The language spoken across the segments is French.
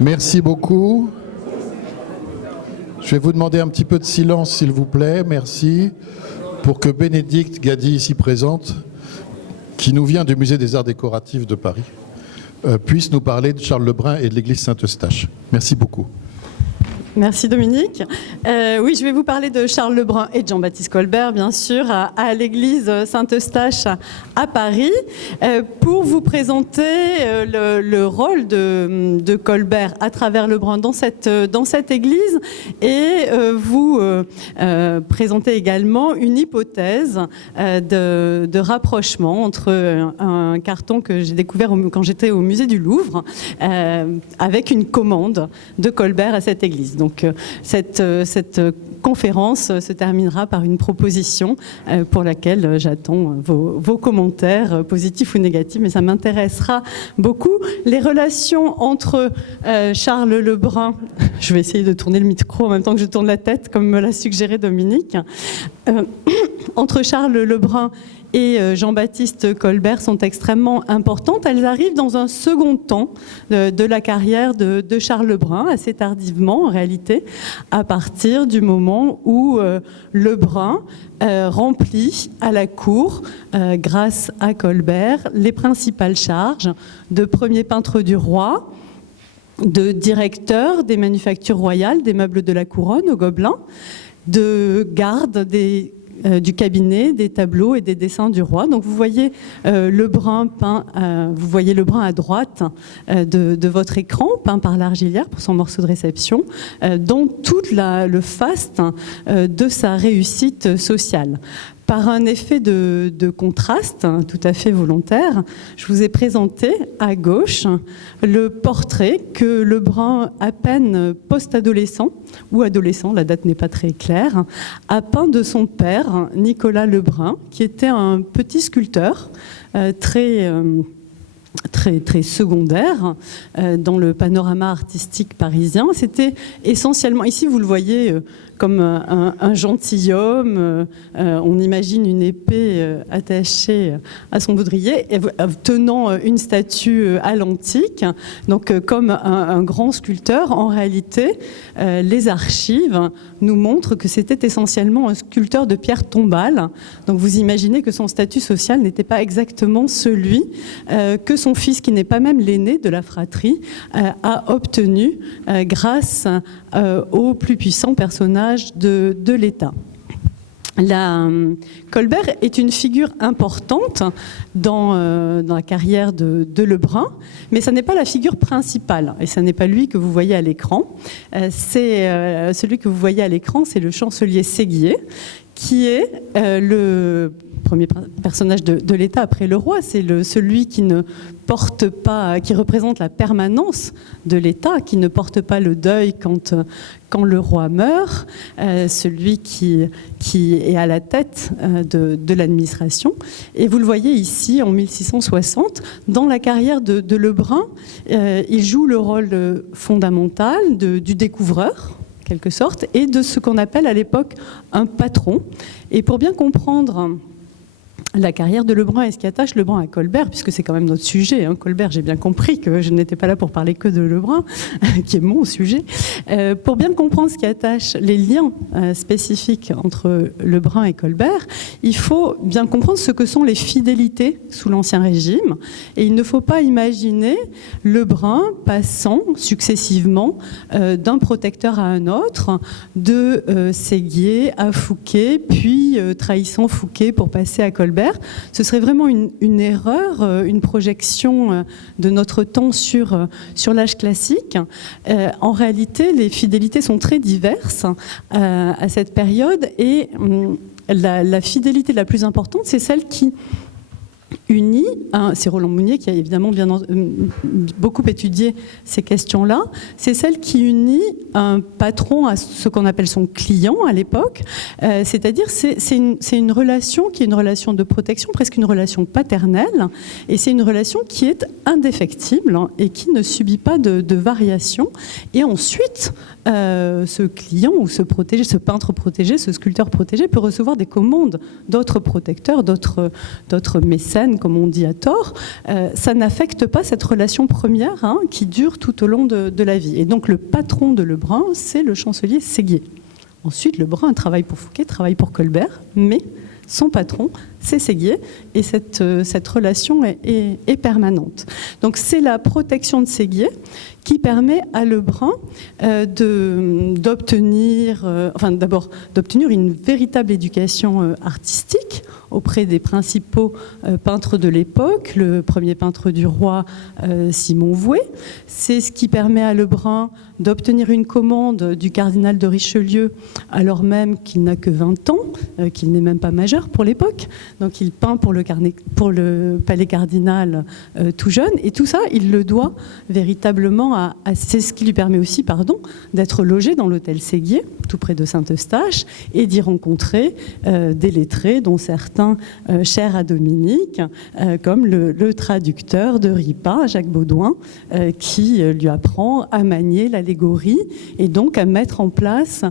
Merci beaucoup. Je vais vous demander un petit peu de silence, s'il vous plaît. Merci. Pour que Bénédicte Gady, ici présente, qui nous vient du Musée des Arts Décoratifs de Paris, puisse nous parler de Charles Lebrun et de l'église Saint-Eustache. Merci beaucoup. Merci Dominique. Oui, je vais vous parler de Charles Lebrun et de Jean-Baptiste Colbert, bien sûr, à l'église Saint-Eustache à Paris, pour vous présenter le rôle de Colbert à travers Lebrun dans cette église et vous présenter également une hypothèse de rapprochement entre un carton que j'ai découvert quand j'étais au musée du Louvre avec une commande de Colbert à cette église. Donc cette conférence se terminera par une proposition pour laquelle j'attends vos commentaires positifs ou négatifs, mais ça m'intéressera beaucoup. Les relations entre Charles Lebrun, je vais essayer de tourner le micro en même temps que je tourne la tête, comme me l'a suggéré Dominique, entre Charles Lebrun et Jean-Baptiste Colbert sont extrêmement importantes. Elles arrivent dans un second temps de la carrière de Charles Lebrun, assez tardivement en réalité, à partir du moment où Lebrun remplit à la cour, grâce à Colbert, les principales charges de premier peintre du roi, de directeur des manufactures royales, des meubles de la couronne au Gobelin, de garde du cabinet, des tableaux et des dessins du roi. Donc vous voyez Lebrun peint, vous voyez Lebrun à droite de votre écran, peint par L'Argillière pour son morceau de réception, dans tout le faste de sa réussite sociale. Par un effet de contraste tout à fait volontaire, je vous ai présenté à gauche le portrait que Lebrun, à peine post-adolescent, ou adolescent, la date n'est pas très claire, a peint de son père, Nicolas Lebrun, qui était un petit sculpteur très secondaire dans le panorama artistique parisien. C'était essentiellement, ici vous le voyez comme un gentilhomme, on imagine une épée attachée à son baudrier, tenant une statue à l'antique, donc comme un grand sculpteur. En réalité, les archives nous montrent que c'était essentiellement un sculpteur de pierre tombale. Donc vous imaginez que son statut social n'était pas exactement celui que son fils, qui n'est pas même l'aîné de la fratrie, a obtenu grâce au plus puissant personnage de l'État. Colbert est une figure importante dans la carrière de Lebrun, mais ce n'est pas la figure principale, et ce n'est pas lui que vous voyez à l'écran. Celui que vous voyez à l'écran, c'est le chancelier Séguier, qui est le premier personnage de l'État après le roi. C'est celui qui ne porte pas, qui représente la permanence de l'État, qui ne porte pas le deuil quand le roi meurt, celui qui est à la tête de l'administration. Et vous le voyez ici, en 1660, dans la carrière de Lebrun, il joue le rôle fondamental du découvreur, quelque sorte, et de ce qu'on appelle à l'époque un patron. Et pour bien comprendre la carrière de Lebrun et ce qui attache Lebrun à Colbert, puisque c'est quand même notre sujet, hein. Colbert, j'ai bien compris que je n'étais pas là pour parler que de Lebrun, qui est mon sujet. Pour bien comprendre ce qui attache les liens spécifiques entre Lebrun et Colbert, il faut bien comprendre ce que sont les fidélités sous l'Ancien Régime. Et il ne faut pas imaginer Lebrun passant successivement d'un protecteur à un autre, de Séguier à Fouquet, puis trahissant Fouquet pour passer à Colbert. Ce serait vraiment une erreur, une projection de notre temps sur l'âge classique. En réalité, les fidélités sont très diverses à cette période, et la fidélité la plus importante, c'est celle qui unit, c'est Roland Mounier qui a évidemment beaucoup étudié ces questions-là, c'est celle qui unit un patron à ce qu'on appelle son client à l'époque, c'est-à-dire c'est une relation qui est une relation de protection, presque une relation paternelle, et c'est une relation qui est indéfectible et qui ne subit pas de variation. Et ensuite, ce client ou ce protégé, ce peintre protégé, ce sculpteur protégé peut recevoir des commandes d'autres protecteurs, d'autres mécènes externe, comme on dit à tort, ça n'affecte pas cette relation première qui dure tout au long de la vie. Et donc le patron de Lebrun, c'est le chancelier Séguier. Ensuite, Lebrun travaille pour Fouquet, travaille pour Colbert, mais son patron, c'est Séguier, et cette relation est permanente. Donc c'est la protection de Séguier qui permet à Lebrun d'obtenir une véritable éducation artistique auprès des principaux peintres de l'époque, le premier peintre du roi, Simon Vouet. C'est ce qui permet à Lebrun d'obtenir une commande du cardinal de Richelieu, alors même qu'il n'a que 20 ans, qu'il n'est même pas majeur pour l'époque. Donc il peint pour le palais cardinal tout jeune, et tout ça, il le doit véritablement c'est ce qui lui permet aussi, d'être logé dans l'hôtel Séguier, tout près de Saint-Eustache, et d'y rencontrer des lettrés, dont certains chers à Dominique, comme le traducteur de Ripin, Jacques Baudouin, qui lui apprend à manier l'allégorie et donc à mettre en place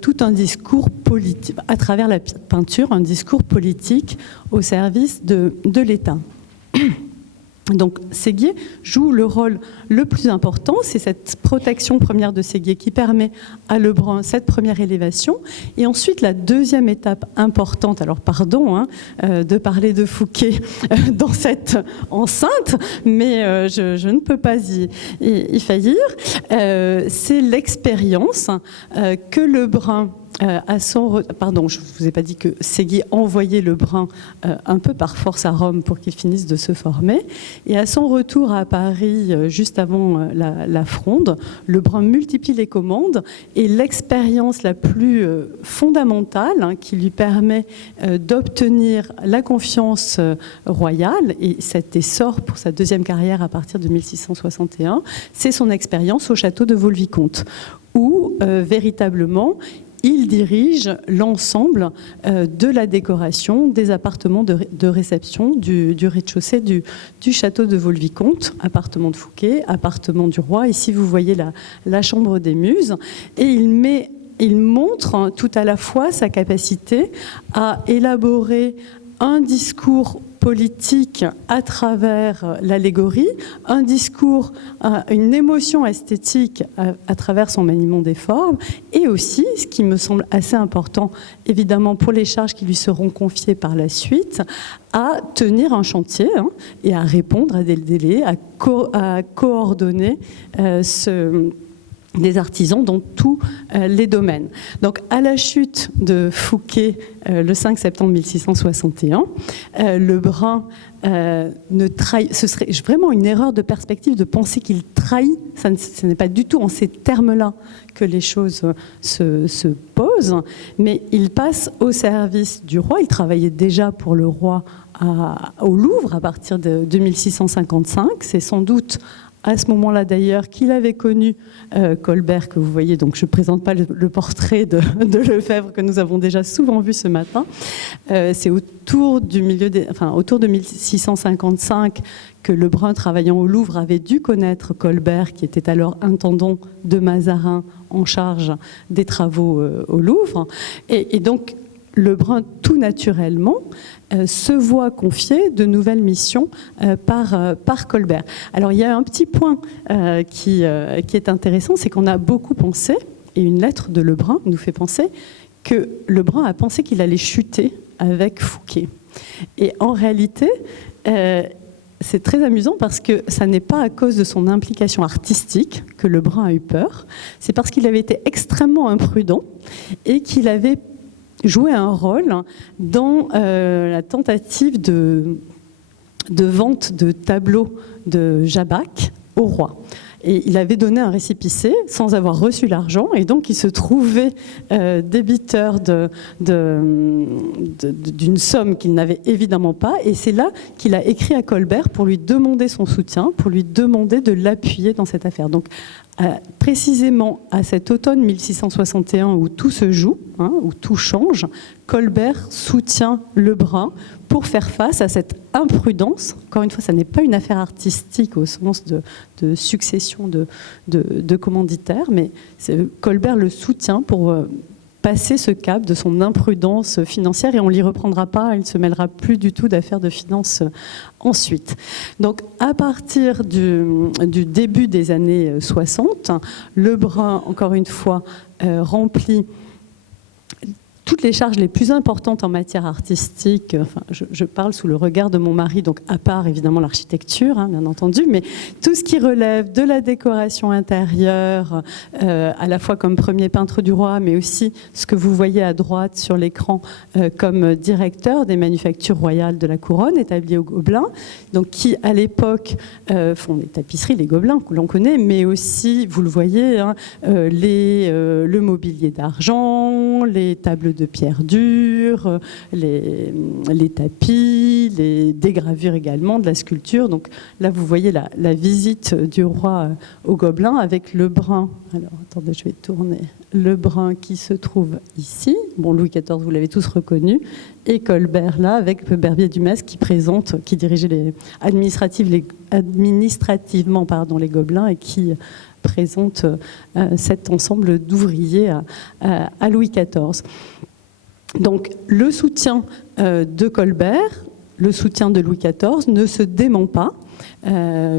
tout un discours politique, à travers la peinture, un discours politique au service de l'État. Donc Séguier joue le rôle le plus important, c'est cette protection première de Séguier qui permet à Lebrun cette première élévation. Et ensuite, la deuxième étape importante, alors pardon de parler de Fouquet dans cette enceinte, mais je ne peux pas y faillir, c'est l'expérience que Lebrun je ne vous ai pas dit que Séguier envoyait Lebrun un peu par force à Rome pour qu'il finisse de se former. Et à son retour à Paris, juste avant la Fronde, Lebrun multiplie les commandes et l'expérience la plus fondamentale qui lui permet d'obtenir la confiance royale et cet essor pour sa deuxième carrière à partir de 1661, c'est son expérience au château de Vaux-le-Vicomte, où véritablement il dirige l'ensemble de la décoration des appartements de réception du rez-de-chaussée du château de Vaux-le-Vicomte, appartement de Fouquet, appartement du roi. Ici, vous voyez la chambre des muses. Et il montre tout à la fois sa capacité à élaborer un discours politique à travers l'allégorie, un discours, une émotion esthétique à travers son maniement des formes, et aussi, ce qui me semble assez important, évidemment pour les charges qui lui seront confiées par la suite, à tenir un chantier et à répondre à des délais, à coordonner des artisans dans tous les domaines. Donc, à la chute de Fouquet, le 5 septembre 1661, Lebrun ce serait vraiment une erreur de perspective de penser qu'il trahit. Ce n'est pas du tout en ces termes-là que les choses se posent, mais il passe au service du roi. Il travaillait déjà pour le roi au Louvre à partir de 1655. C'est sans doute à ce moment-là d'ailleurs qu'il avait connu Colbert, que vous voyez, donc je ne présente pas le portrait de Lefebvre que nous avons déjà souvent vu ce matin. C'est autour de 1655 que Lebrun, travaillant au Louvre, avait dû connaître Colbert, qui était alors intendant de Mazarin en charge des travaux au Louvre. Et donc Lebrun, tout naturellement, se voit confier de nouvelles missions par Colbert. Alors il y a un petit point qui est intéressant, c'est qu'on a beaucoup pensé, et une lettre de Lebrun nous fait penser, que Lebrun a pensé qu'il allait chuter avec Fouquet. Et en réalité, c'est très amusant parce que ça n'est pas à cause de son implication artistique que Lebrun a eu peur, c'est parce qu'il avait été extrêmement imprudent et qu'il avait joué un rôle dans la tentative de vente de tableaux de Jabach au roi. Et il avait donné un récépissé sans avoir reçu l'argent, et donc il se trouvait débiteur d'une somme qu'il n'avait évidemment pas, et c'est là qu'il a écrit à Colbert pour lui demander son soutien, pour lui demander de l'appuyer dans cette affaire. Donc précisément à cet automne 1661 où tout se joue, où tout change, Colbert soutient Lebrun pour faire face à cette imprudence. Encore une fois, ça n'est pas une affaire artistique au sens de succession de commanditaires, mais Colbert le soutient pour passé ce cap de son imprudence financière et on ne l'y reprendra pas, il ne se mêlera plus du tout d'affaires de finances ensuite. Donc à partir du début des années 60, Lebrun, encore une fois, remplit toutes les charges les plus importantes en matière artistique. Enfin, je parle sous le regard de mon mari, donc à part évidemment l'architecture, hein, bien entendu, mais tout ce qui relève de la décoration intérieure, à la fois comme premier peintre du roi, mais aussi ce que vous voyez à droite sur l'écran comme directeur des manufactures royales de la couronne, établi au Gobelin, donc qui à l'époque font les tapisseries, les gobelins que l'on connaît, mais aussi, vous le voyez, hein, le mobilier d'argent, les tables de pierre dure, les tapis, des gravures également, de la sculpture. Donc là, vous voyez la visite du roi au Gobelin avec Lebrun. Alors, attendez, je vais tourner. Lebrun qui se trouve ici. Bon, Louis XIV, vous l'avez tous reconnu. Et Colbert, là, avec Berbier-Dumas qui dirigeait administrativement les Gobelins et qui présente cet ensemble d'ouvriers à Louis XIV. Donc le soutien de Colbert, le soutien de Louis XIV ne se dément pas.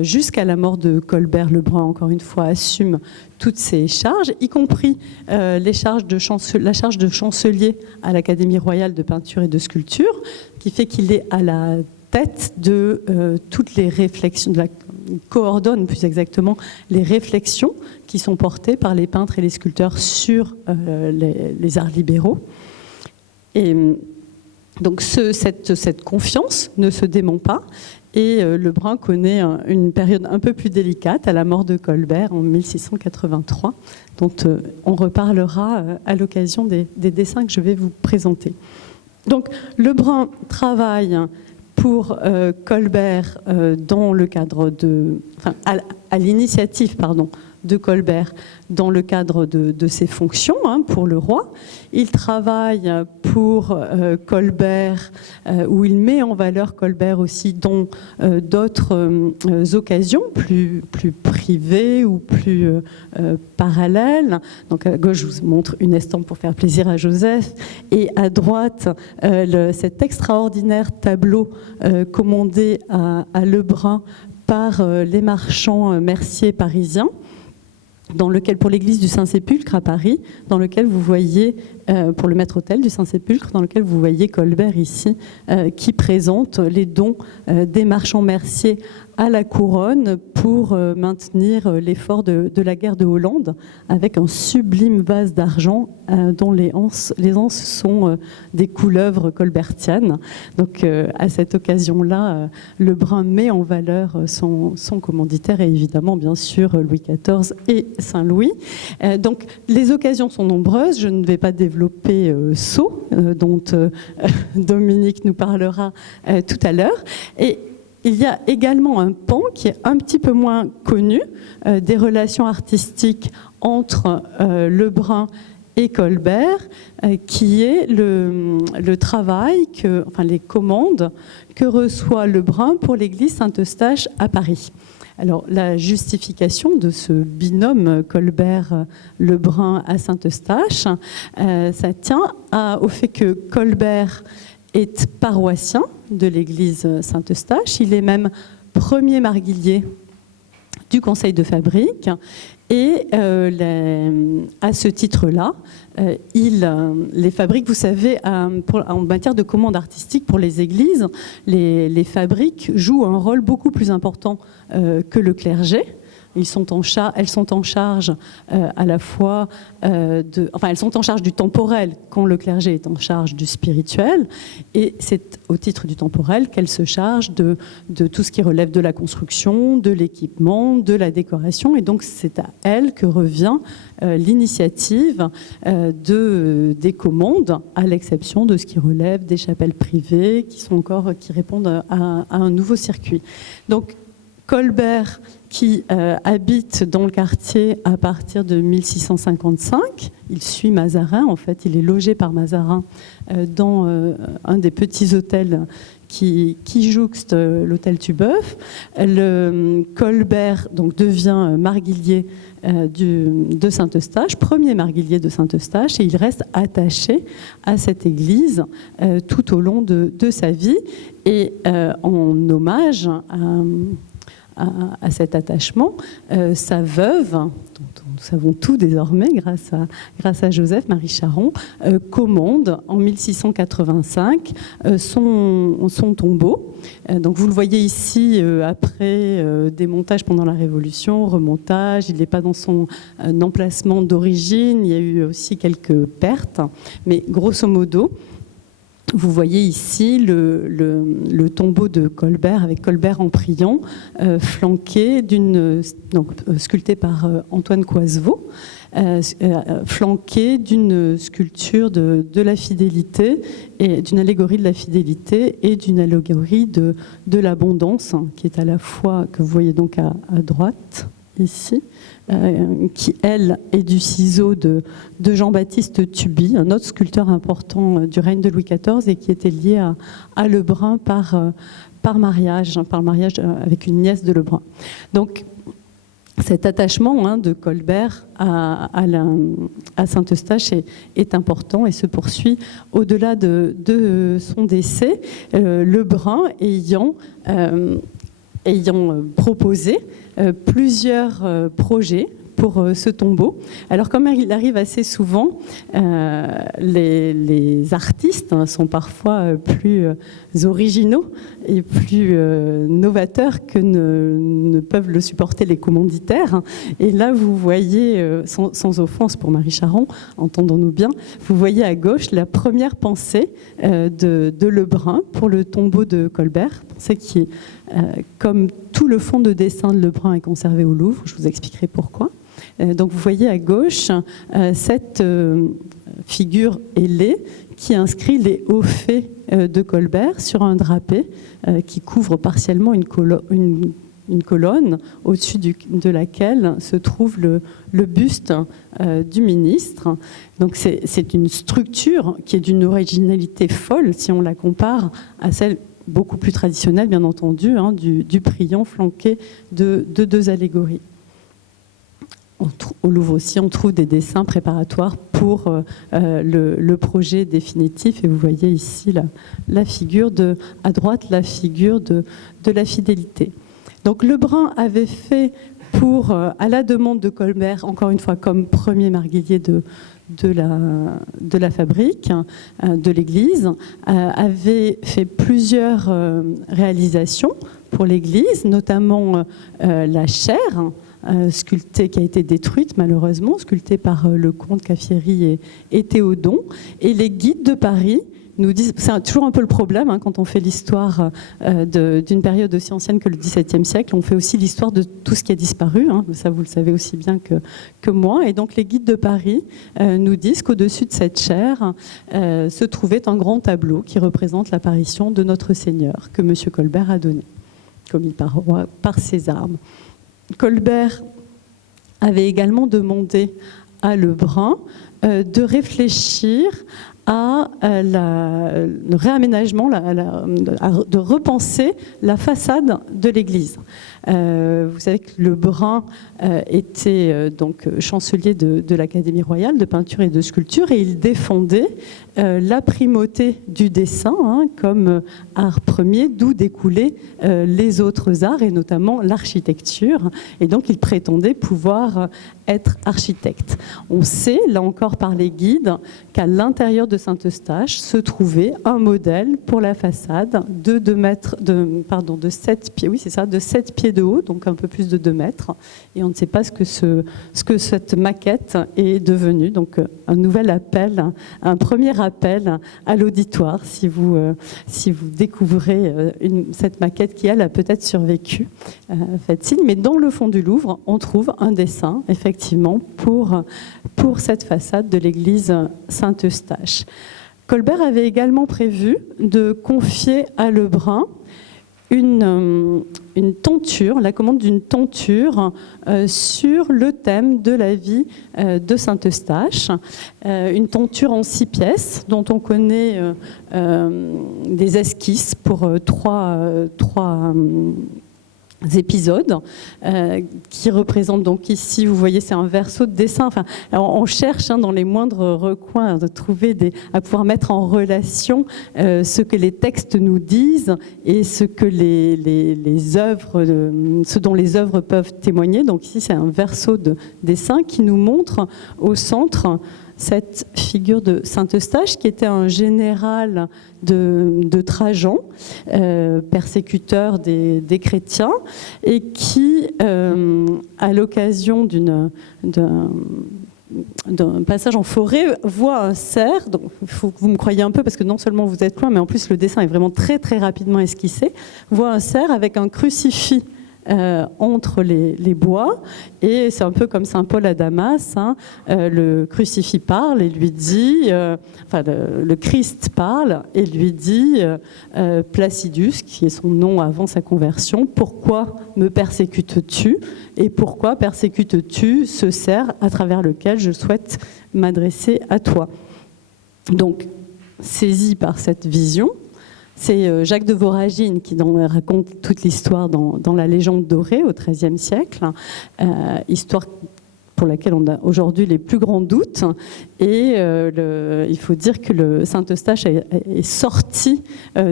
Jusqu'à la mort de Colbert, Lebrun, encore une fois, assume toutes ses charges, y compris la charge de chancelier à l'Académie royale de peinture et de sculpture, qui fait qu'il est à la tête de toutes les réflexions, il coordonne plus exactement les réflexions qui sont portées par les peintres et les sculpteurs sur les arts libéraux. Et donc cette confiance ne se dément pas et Lebrun connaît une période un peu plus délicate à la mort de Colbert en 1683, dont on reparlera à l'occasion des dessins que je vais vous présenter. Donc Lebrun travaille pour Colbert dans le cadre à l'initiative de Colbert dans le cadre de ses fonctions pour le roi. Il travaille pour Colbert, où il met en valeur Colbert aussi dans d'autres occasions plus privées ou plus parallèles. Donc à gauche, je vous montre une estampe pour faire plaisir à Joseph, et à droite, cet extraordinaire tableau commandé à Lebrun par les marchands merciers parisiens, dans lequel, pour l'église du Saint-Sépulcre à Paris, dans lequel vous voyez, pour le maître-autel du Saint-Sépulcre, dans lequel vous voyez Colbert ici, qui présente les dons des marchands merciers à la couronne pour maintenir l'effort de la guerre de Hollande, avec un sublime vase d'argent dont les anses sont des couleuvres colbertiennes. Donc à cette occasion-là, Lebrun met en valeur son commanditaire et évidemment, bien sûr, Louis XIV et Saint-Louis. Donc les occasions sont nombreuses, je ne vais pas développer Sceaux, dont Dominique nous parlera tout à l'heure. Et il y a également un pan qui est un petit peu moins connu des relations artistiques entre Lebrun et Colbert, qui est le travail, les commandes que reçoit Lebrun pour l'église Saint-Eustache à Paris. Alors, la justification de ce binôme Colbert-Lebrun à Saint-Eustache, ça tient au fait que Colbert est paroissien de l'église Saint-Eustache. Il est même premier marguillier du conseil de fabrique. Et à ce titre-là, les fabriques, vous savez, en matière de commandes artistiques pour les églises, les fabriques jouent un rôle beaucoup plus important que le clergé. Elles sont en charge à la fois elles sont en charge du temporel quand le clergé est en charge du spirituel, et c'est au titre du temporel qu'elles se chargent de tout ce qui relève de la construction, de l'équipement, de la décoration, et donc c'est à elles que revient l'initiative des commandes, à l'exception de ce qui relève des chapelles privées qui répondent à un nouveau circuit. Donc Colbert, qui habite dans le quartier à partir de 1655. Il suit Mazarin, en fait, il est logé par Mazarin dans un des petits hôtels qui jouxte l'hôtel Tubeuf. Colbert donc, devient marguillier de Saint-Eustache, premier marguillier de Saint-Eustache, et il reste attaché à cette église tout au long de sa vie. Et en hommage à cet attachement, sa veuve, dont nous savons tout désormais grâce à Joseph Marie Charron, commande en 1685 son tombeau. Donc vous le voyez ici après démontage pendant la Révolution, remontage, il n'est pas dans son emplacement d'origine, il y a eu aussi quelques pertes, mais grosso modo, vous voyez ici le tombeau de Colbert, avec Colbert en priant, flanqué sculpté par Antoine Coisevaux, flanqué d'une sculpture de la fidélité, et d'une allégorie de la fidélité et d'une allégorie de l'abondance, qui est à la fois, que vous voyez donc à droite, ici, qui, elle, est du ciseau de Jean-Baptiste Tuby, un autre sculpteur important du règne de Louis XIV et qui était lié à Lebrun par mariage avec une nièce de Lebrun. Donc, cet attachement de Colbert à Saint-Eustache est important et se poursuit au-delà de son décès, Lebrun ayant proposé plusieurs projets pour ce tombeau. Alors comme il arrive assez souvent, les artistes sont parfois plus originaux et plus novateurs que ne peuvent le supporter les commanditaires. Et là, vous voyez, sans offense pour Marie Charron, entendons-nous bien, vous voyez à gauche la première pensée de Lebrun pour le tombeau de Colbert, pensée qui, comme tout le fond de dessin de Lebrun, est conservé au Louvre. Je vous expliquerai pourquoi. Donc vous voyez à gauche cette figure ailée qui inscrit les hauts faits de Colbert sur un drapé qui couvre partiellement une colonne au-dessus de laquelle se trouve le buste du ministre. Donc c'est une structure qui est d'une originalité folle si on la compare à celle beaucoup plus traditionnelle, bien entendu, du priant flanqué de deux allégories. Au Louvre aussi, on trouve des dessins préparatoires pour le projet définitif. Et vous voyez ici la figure à droite, la figure de la fidélité. Donc Lebrun avait fait à la demande de Colbert, encore une fois comme premier marguillier de la fabrique, de l'église, avait fait plusieurs réalisations pour l'église, notamment la chaire, sculptée, qui a été détruite malheureusement, sculptée par le comte Caffieri et Théodon. Et les guides de Paris nous disent, c'est toujours un peu le problème quand on fait l'histoire d'une période aussi ancienne que le XVIIe siècle, on fait aussi l'histoire de tout ce qui a disparu, ça vous le savez aussi bien que moi. Et donc les guides de Paris nous disent qu'au-dessus de cette chaire se trouvait un grand tableau qui représente l'apparition de notre Seigneur, que M. Colbert a donné, commis par ses armes. Colbert avait également demandé à Lebrun de réfléchir à le réaménagement, de repenser la façade de l'église. Vous savez que Lebrun était donc chancelier de l'Académie royale de peinture et de sculpture, et il défendait la primauté du dessin comme art premier, d'où découlaient les autres arts, et notamment l'architecture. Et donc il prétendait pouvoir être architecte. On sait, là encore par les guides, qu'à l'intérieur de Saint-Eustache se trouvait un modèle pour la façade de 7 pieds, oui c'est ça, de 7 pieds de haut, donc un peu plus de 2 mètres. Et on ne sait pas ce que cette maquette est devenue. Donc un nouvel appel, un premier appel à l'auditoire, si vous découvrez cette maquette qui, elle, a peut-être survécu, faites signe. Mais dans le fond du Louvre, on trouve un dessin, effectivement, pour cette façade de l'église Saint-Eustache. Colbert avait également prévu de confier à Lebrun une tenture, la commande d'une tenture sur le thème de la vie de Saint-Eustache. Une tenture en 6 pièces dont on connaît des esquisses pour trois épisodes qui représentent donc ici, vous voyez, c'est un verso de dessin. Enfin, on cherche dans les moindres recoins de trouver à pouvoir mettre en relation ce que les textes nous disent et ce que les œuvres, ce dont les œuvres peuvent témoigner. Donc ici, c'est un verso de dessin qui nous montre au centre cette figure de Saint-Eustache, qui était un général de Trajan, persécuteur des chrétiens, et qui, à l'occasion d'un passage en forêt, voit un cerf. Donc, il faut que vous me croyiez un peu, parce que non seulement vous êtes loin, mais en plus le dessin est vraiment très très rapidement esquissé. Voit un cerf avec un crucifix entre les bois, et c'est un peu comme Saint Paul à Damas, le crucifix parle et lui dit, le Christ parle et lui dit, Placidus, qui est son nom avant sa conversion, pourquoi me persécutes-tu et pourquoi persécutes-tu ce cerf à travers lequel je souhaite m'adresser à toi. Donc, saisi par cette vision, c'est Jacques de Voragine qui raconte toute l'histoire dans la légende dorée au XIIIe siècle, histoire pour laquelle on a aujourd'hui les plus grands doutes. Et il faut dire que le Saint-Eustache est sorti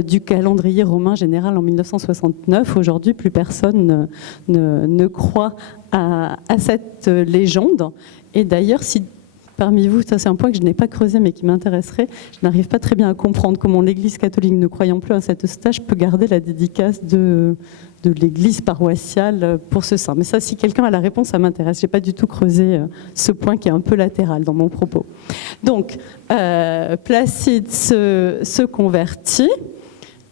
du calendrier romain général en 1969. Aujourd'hui, plus personne ne croit à cette légende. Et d'ailleurs, si parmi vous, ça c'est un point que je n'ai pas creusé mais qui m'intéresserait, je n'arrive pas très bien à comprendre comment l'Église catholique, ne croyant plus à Saint-Eustache, peut garder la dédicace de l'Église paroissiale pour ce saint. Mais ça, si quelqu'un a la réponse, ça m'intéresse. Je n'ai pas du tout creusé ce point qui est un peu latéral dans mon propos. Donc, Placide se convertit,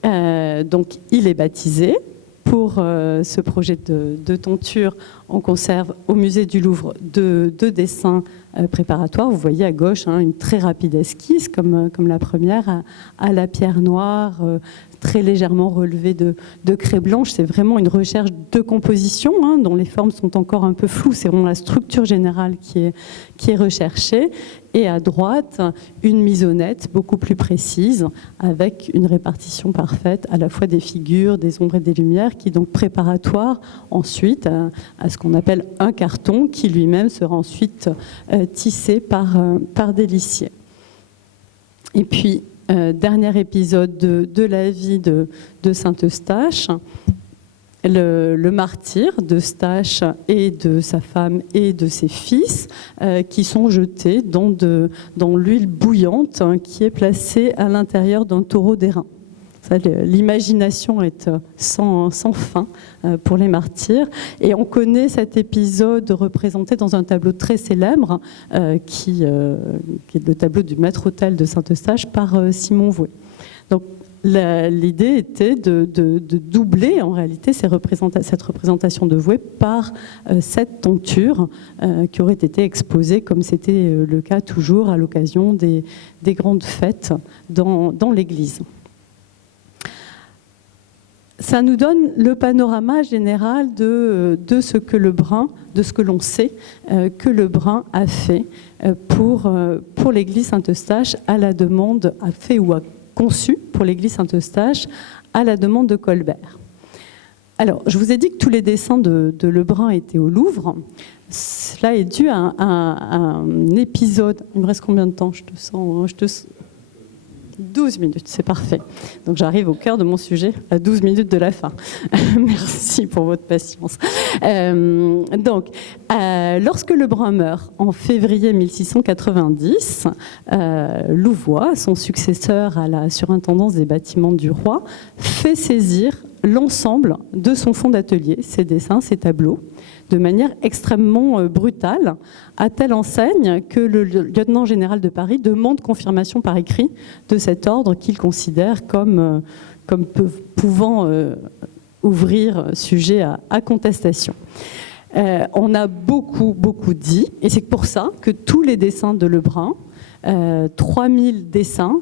donc il est baptisé. Pour ce projet de tenture, on conserve au musée du Louvre deux dessins préparatoires. Vous voyez à gauche une très rapide esquisse, comme la première, à la pierre noire, très légèrement relevée de craie blanche. C'est vraiment une recherche de composition, dont les formes sont encore un peu floues. C'est vraiment la structure générale qui est recherchée. Et à droite, une misonnette beaucoup plus précise, avec une répartition parfaite à la fois des figures, des ombres et des lumières, qui est donc préparatoire ensuite à ce qu'on appelle un carton, qui lui-même sera ensuite tissé par des lissiers. Et puis, dernier épisode de la vie de Saint-Eustache, le martyre d'Eustache et de sa femme et de ses fils qui sont jetés dans l'huile bouillante qui est placée à l'intérieur d'un taureau d'airain. L'imagination est sans fin pour les martyrs. Et on connaît cet épisode représenté dans un tableau très célèbre qui est le tableau du maître-autel de Saint-Eustache par Simon Vouet. Donc, l'idée était de doubler en réalité cette représentation de Vouet par cette tenture qui aurait été exposée, comme c'était le cas toujours à l'occasion des grandes fêtes dans l'église. Ça nous donne le panorama général de ce que Lebrun, de ce que l'on sait que Lebrun a fait pour l'église Saint-Eustache à la demande, a fait ou a conçu pour l'église Saint-Eustache à la demande de Colbert. Alors, je vous ai dit que tous les dessins de Lebrun étaient au Louvre. Cela est dû à un épisode. Il me reste combien de temps? Je te sens 12 minutes, c'est parfait. Donc j'arrive au cœur de mon sujet, à 12 minutes de la fin. Merci pour votre patience. Lorsque Lebrun meurt en février 1690, Louvois, son successeur à la surintendance des bâtiments du roi, fait saisir l'ensemble de son fonds d'atelier, ses dessins, ses tableaux, de manière extrêmement brutale, à telle enseigne que le lieutenant général de Paris demande confirmation par écrit de cet ordre qu'il considère comme pouvant ouvrir sujet à contestation. On a beaucoup dit, et c'est pour ça que tous les dessins de Lebrun 3000 dessins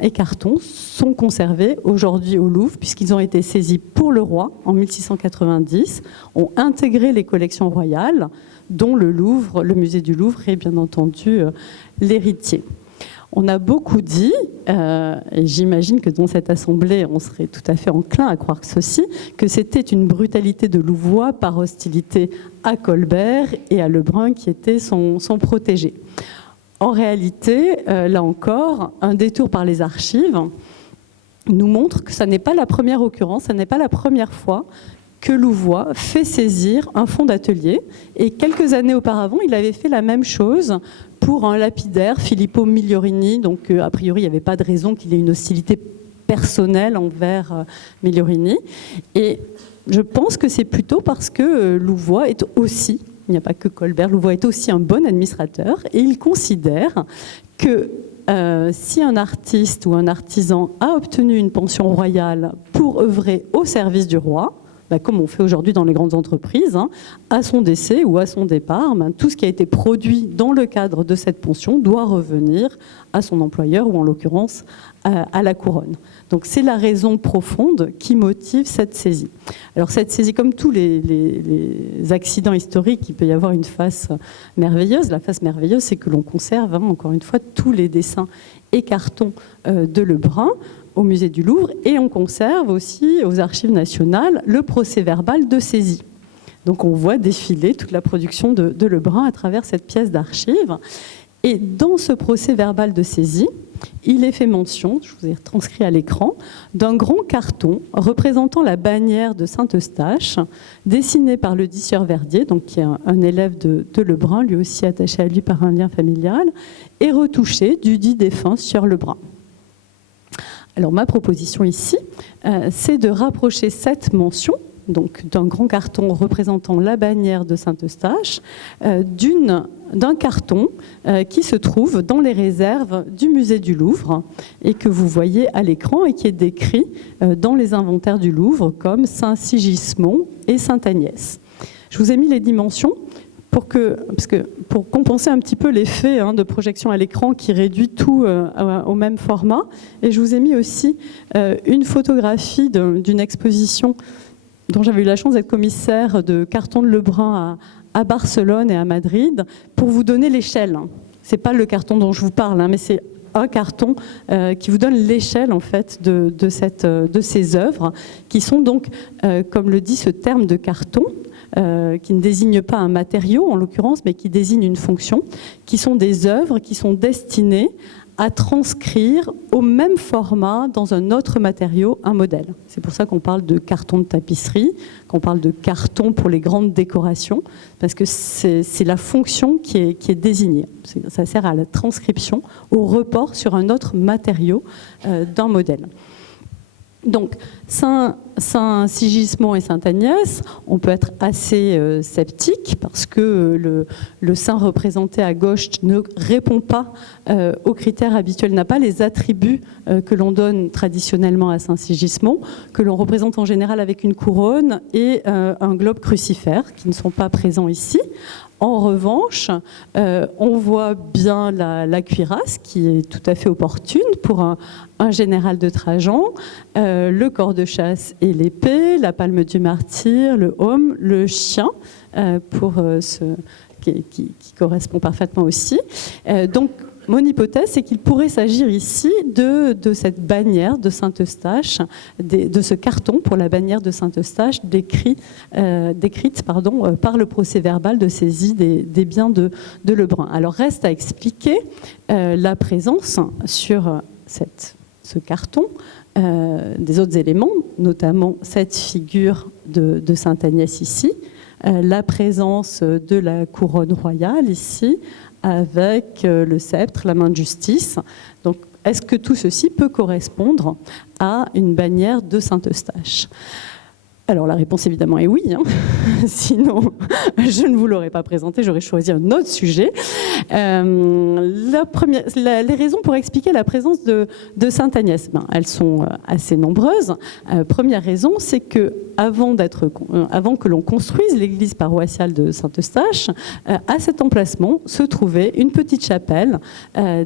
et cartons sont conservés aujourd'hui au Louvre, puisqu'ils ont été saisis pour le roi en 1690, ont intégré les collections royales, dont le Louvre, le musée du Louvre est bien entendu l'héritier. On a beaucoup dit, et j'imagine que dans cette assemblée, on serait tout à fait enclin à croire ceci, que c'était une brutalité de Louvois par hostilité à Colbert et à Lebrun qui était son protégé. En réalité, là encore, un détour par les archives nous montre que ça n'est pas la première occurrence, ça n'est pas la première fois que Louvois fait saisir un fonds d'atelier. Et quelques années auparavant, il avait fait la même chose pour un lapidaire, Filippo Migliorini. Donc, a priori, il n'y avait pas de raison qu'il ait une hostilité personnelle envers Migliorini. Et je pense que c'est plutôt parce que Louvois est aussi, il n'y a pas que Colbert, Louvois est aussi un bon administrateur. Et il considère que si un artiste ou un artisan a obtenu une pension royale pour œuvrer au service du roi, comme on fait aujourd'hui dans les grandes entreprises, à son décès ou à son départ, tout ce qui a été produit dans le cadre de cette pension doit revenir à son employeur ou en l'occurrence à la couronne. Donc c'est la raison profonde qui motive cette saisie. Alors cette saisie, comme tous les accidents historiques, il peut y avoir une face merveilleuse. La face merveilleuse, c'est que l'on conserve, encore une fois, tous les dessins et cartons de Lebrun au musée du Louvre, et on conserve aussi aux archives nationales le procès-verbal de saisie. Donc on voit défiler toute la production de Lebrun à travers cette pièce d'archives. Et dans ce procès-verbal de saisie, il est fait mention, je vous ai retranscrit à l'écran, d'un grand carton représentant la bannière de Saint-Eustache, dessiné par le dit Sieur Verdier, donc qui est un élève de Lebrun, lui aussi attaché à lui par un lien familial, et retouché du dit défunt Sieur Lebrun. Alors ma proposition ici, c'est de rapprocher cette mention, donc d'un grand carton représentant la bannière de Saint-Eustache, d'un carton qui se trouve dans les réserves du musée du Louvre et que vous voyez à l'écran et qui est décrit dans les inventaires du Louvre comme Saint-Sigismond et Sainte-Agnès. Je vous ai mis les dimensions pour compenser un petit peu l'effet de projection à l'écran qui réduit tout au même format. Et je vous ai mis aussi une photographie d'une exposition dont j'avais eu la chance d'être commissaire de cartons de Lebrun à Barcelone et à Madrid, pour vous donner l'échelle. Ce n'est pas le carton dont je vous parle, mais c'est un carton qui vous donne l'échelle en fait de ces œuvres, qui sont donc, comme le dit ce terme de carton, qui ne désigne pas un matériau en l'occurrence, mais qui désigne une fonction, qui sont des œuvres qui sont destinées à transcrire au même format, dans un autre matériau, un modèle. C'est pour ça qu'on parle de carton de tapisserie, qu'on parle de carton pour les grandes décorations, parce que c'est la fonction qui est désignée. Ça sert à la transcription, au report sur un autre matériau d'un modèle. Donc, Saint-Sigismond et Sainte-Agnès, on peut être assez sceptique parce que le saint représenté à gauche ne répond pas aux critères habituels, n'a pas les attributs que l'on donne traditionnellement à Saint-Sigismond, que l'on représente en général avec une couronne et un globe crucifère, qui ne sont pas présents ici. En revanche, on voit bien la cuirasse qui est tout à fait opportune pour un général de Trajan, le corps de chasse et l'épée, la palme du martyr, le aume, le chien, qui correspond parfaitement aussi. Donc, mon hypothèse, c'est qu'il pourrait s'agir ici de cette bannière de Saint-Eustache, de ce carton pour la bannière de Saint-Eustache décrite par le procès-verbal de saisie des biens de Lebrun. Alors reste à expliquer la présence sur ce carton des autres éléments, notamment cette figure de Sainte-Agnès ici, la présence de la couronne royale ici, avec le sceptre, la main de justice. Donc, est-ce que tout ceci peut correspondre à une bannière de Saint-Eustache ? Alors, la réponse, évidemment, est oui. Sinon, je ne vous l'aurais pas présenté, j'aurais choisi un autre sujet. Les raisons pour expliquer la présence de Sainte-Agnès, elles sont assez nombreuses. Première raison, c'est que avant que l'on construise l'église paroissiale de Saint-Eustache, à cet emplacement se trouvait une petite chapelle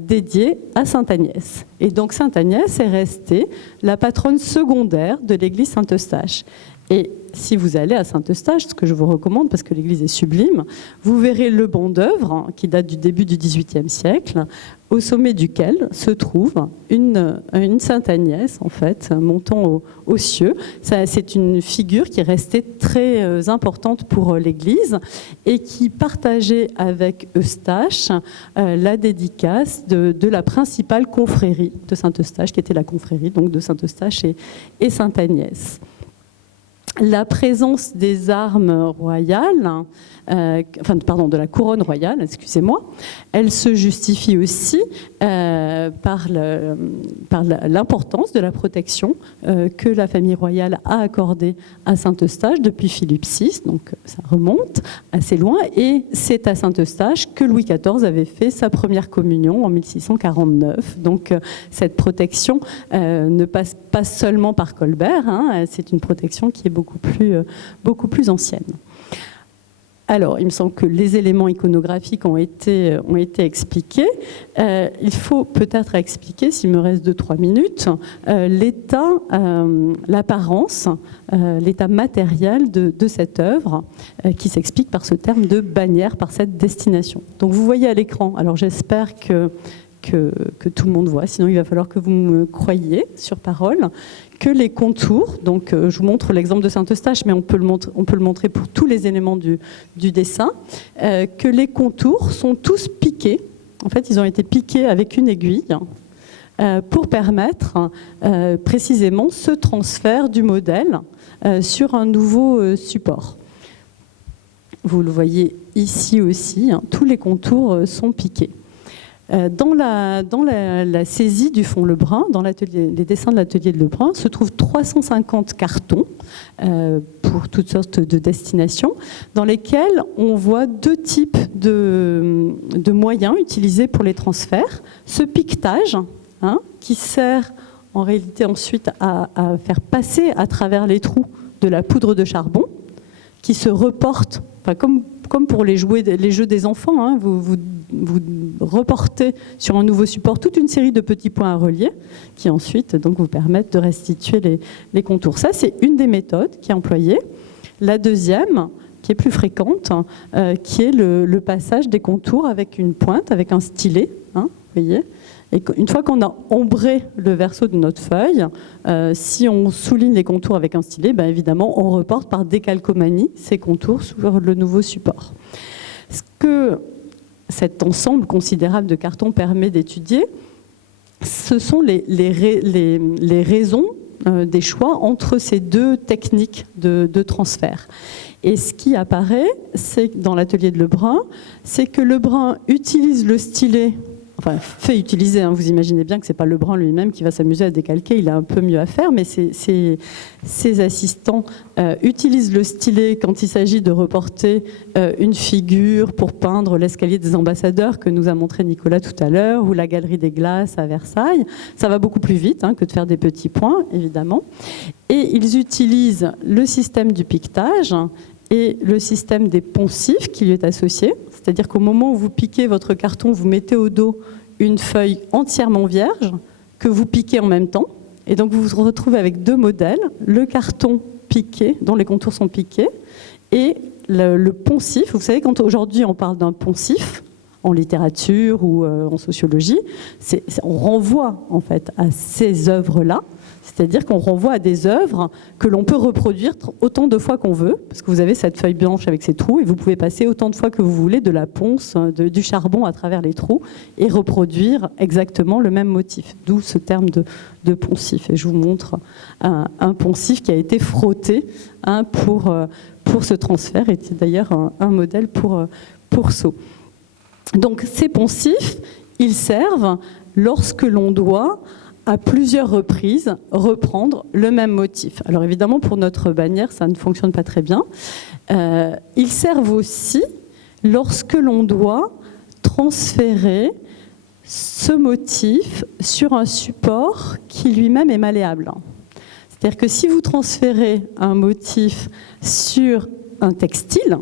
dédiée à Sainte Agnès. Et donc Sainte Agnès est restée la patronne secondaire de l'église Saint-Eustache. Et si vous allez à Saint-Eustache, ce que je vous recommande parce que l'église est sublime, vous verrez le banc d'œuvre qui date du début du XVIIIe siècle, au sommet duquel se trouve une Sainte Agnès, en fait, montant aux cieux. C'est une figure qui est restée très importante pour l'église et qui partageait avec Eustache la dédicace de la principale confrérie de Saint-Eustache, qui était la confrérie donc, de Saint-Eustache et Sainte Agnès. La présence des armes royales, de la couronne royale, excusez-moi, elle se justifie aussi par l'importance de la protection que la famille royale a accordée à Saint-Eustache depuis Philippe VI, donc ça remonte assez loin, et c'est à Saint-Eustache que Louis XIV avait fait sa première communion en 1649. Donc cette protection ne passe pas seulement par Colbert, c'est une protection qui est beaucoup plus ancienne. Alors, il me semble que les éléments iconographiques ont été expliqués. Il faut peut-être expliquer, s'il me reste 2-3 minutes, l'état, l'apparence, l'état matériel de cette œuvre qui s'explique par ce terme de bannière, par cette destination. Donc, vous voyez à l'écran, alors j'espère que tout le monde voit, sinon il va falloir que vous me croyiez sur parole, que les contours, donc je vous montre l'exemple de Saint-Eustache, mais on peut le montrer pour tous les éléments du dessin, que les contours sont tous piqués. En fait, ils ont été piqués avec une aiguille pour permettre précisément ce transfert du modèle sur un nouveau support. Vous le voyez ici aussi, tous les contours sont piqués. Dans la saisie du fonds Lebrun, dans les dessins de l'atelier de Lebrun, se trouvent 350 cartons pour toutes sortes de destinations, dans lesquels on voit 2 types de moyens utilisés pour les transferts. Ce piquetage, qui sert en réalité ensuite à faire passer à travers les trous de la poudre de charbon, qui se reporte, comme pour les jeux des enfants, vous reportez sur un nouveau support toute une série de petits points à relier qui ensuite donc, vous permettent de restituer les contours. Ça, c'est une des méthodes qui est employée. La deuxième, qui est plus fréquente, qui est le passage des contours avec une pointe, avec un stylet, vous voyez. Et une fois qu'on a ombré le verso de notre feuille, si on souligne les contours avec un stylet, évidemment, on reporte par décalcomanie ces contours sur le nouveau support. Ce que cet ensemble considérable de cartons permet d'étudier, ce sont les raisons des choix entre ces 2 techniques de transfert. Et ce qui apparaît, c'est dans l'atelier de Lebrun, c'est que Lebrun utilise le stylet, enfin fait utiliser, vous imaginez bien que ce n'est pas Lebrun lui-même qui va s'amuser à décalquer, il a un peu mieux à faire, mais ses assistants utilisent le stylet quand il s'agit de reporter une figure pour peindre l'escalier des ambassadeurs que nous a montré Nicolas tout à l'heure, ou la galerie des glaces à Versailles. Ça va beaucoup plus vite que de faire des petits points, évidemment. Et ils utilisent le système du piquetage et le système des poncifs qui lui est associé. C'est-à-dire qu'au moment où vous piquez votre carton, vous mettez au dos une feuille entièrement vierge que vous piquez en même temps. Et donc vous vous retrouvez avec 2 modèles, le carton piqué, dont les contours sont piqués, et le poncif. Vous savez, quand aujourd'hui on parle d'un poncif, en littérature ou en sociologie, on renvoie en fait à ces œuvres-là. C'est-à-dire qu'on renvoie à des œuvres que l'on peut reproduire autant de fois qu'on veut, parce que vous avez cette feuille blanche avec ses trous, et vous pouvez passer autant de fois que vous voulez de la ponce, du charbon à travers les trous, et reproduire exactement le même motif. D'où ce terme de poncif. Et je vous montre un poncif qui a été frotté pour ce transfert, et c'est d'ailleurs un modèle pour Sceaux. Donc ces poncifs, ils servent lorsque l'on doit à plusieurs reprises reprendre le même motif. Alors évidemment, pour notre bannière, ça ne fonctionne pas très bien. Ils servent aussi lorsque l'on doit transférer ce motif sur un support qui lui-même est malléable. C'est-à-dire que si vous transférez un motif sur un textile,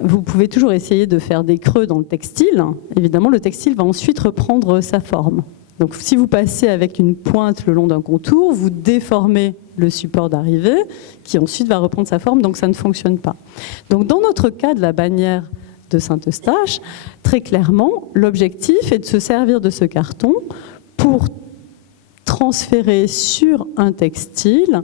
vous pouvez toujours essayer de faire des creux dans le textile. Évidemment, le textile va ensuite reprendre sa forme. Donc si vous passez avec une pointe le long d'un contour, vous déformez le support d'arrivée qui ensuite va reprendre sa forme, donc ça ne fonctionne pas. Donc dans notre cas de la bannière de Saint-Eustache, très clairement, l'objectif est de se servir de ce carton pour transférer sur un textile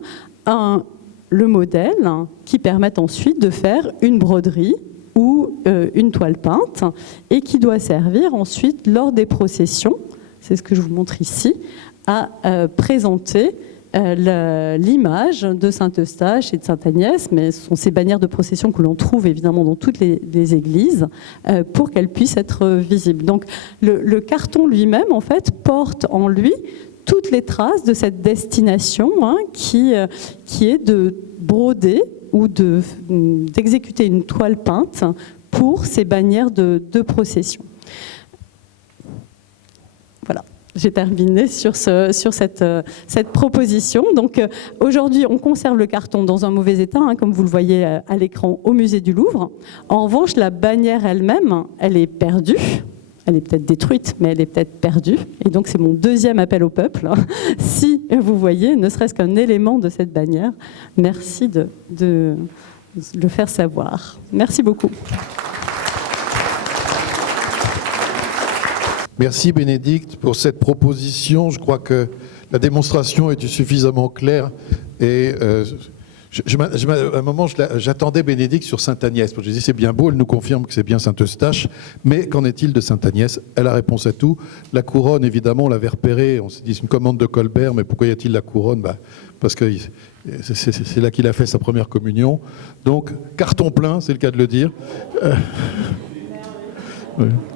le modèle qui permet ensuite de faire une broderie ou une toile peinte et qui doit servir ensuite lors des processions, c'est ce que je vous montre ici, à présenter l'image de Saint-Eustache et de Sainte-Agnès, mais ce sont ces bannières de procession que l'on trouve évidemment dans toutes les églises, pour qu'elles puissent être visibles. Donc le carton lui-même, en fait, porte en lui toutes les traces de cette destination qui est de broder ou d'exécuter une toile peinte pour ces bannières de procession. Voilà. J'ai terminé sur cette proposition. Donc aujourd'hui, on conserve le carton dans un mauvais état, comme vous le voyez à l'écran au musée du Louvre. En revanche, la bannière elle-même, elle est perdue. Elle est peut-être détruite, mais elle est peut-être perdue. Et donc c'est mon deuxième appel au peuple. Si vous voyez, ne serait-ce qu'un élément de cette bannière, merci de le faire savoir. Merci beaucoup. Merci Bénédicte pour cette proposition. Je crois que la démonstration était suffisamment claire. Et à un moment, j'attendais Bénédicte sur Sainte-Agnès. Je disais, c'est bien beau, elle nous confirme que c'est bien Saint-Eustache. Mais qu'en est-il de Sainte-Agnès? Elle a réponse à tout. La couronne, évidemment, on l'avait repérée. On s'est dit, c'est une commande de Colbert, mais pourquoi y a-t-il la couronne? Parce que c'est là qu'il a fait sa première communion. Donc, carton plein, c'est le cas de le dire.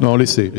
Non, laissez.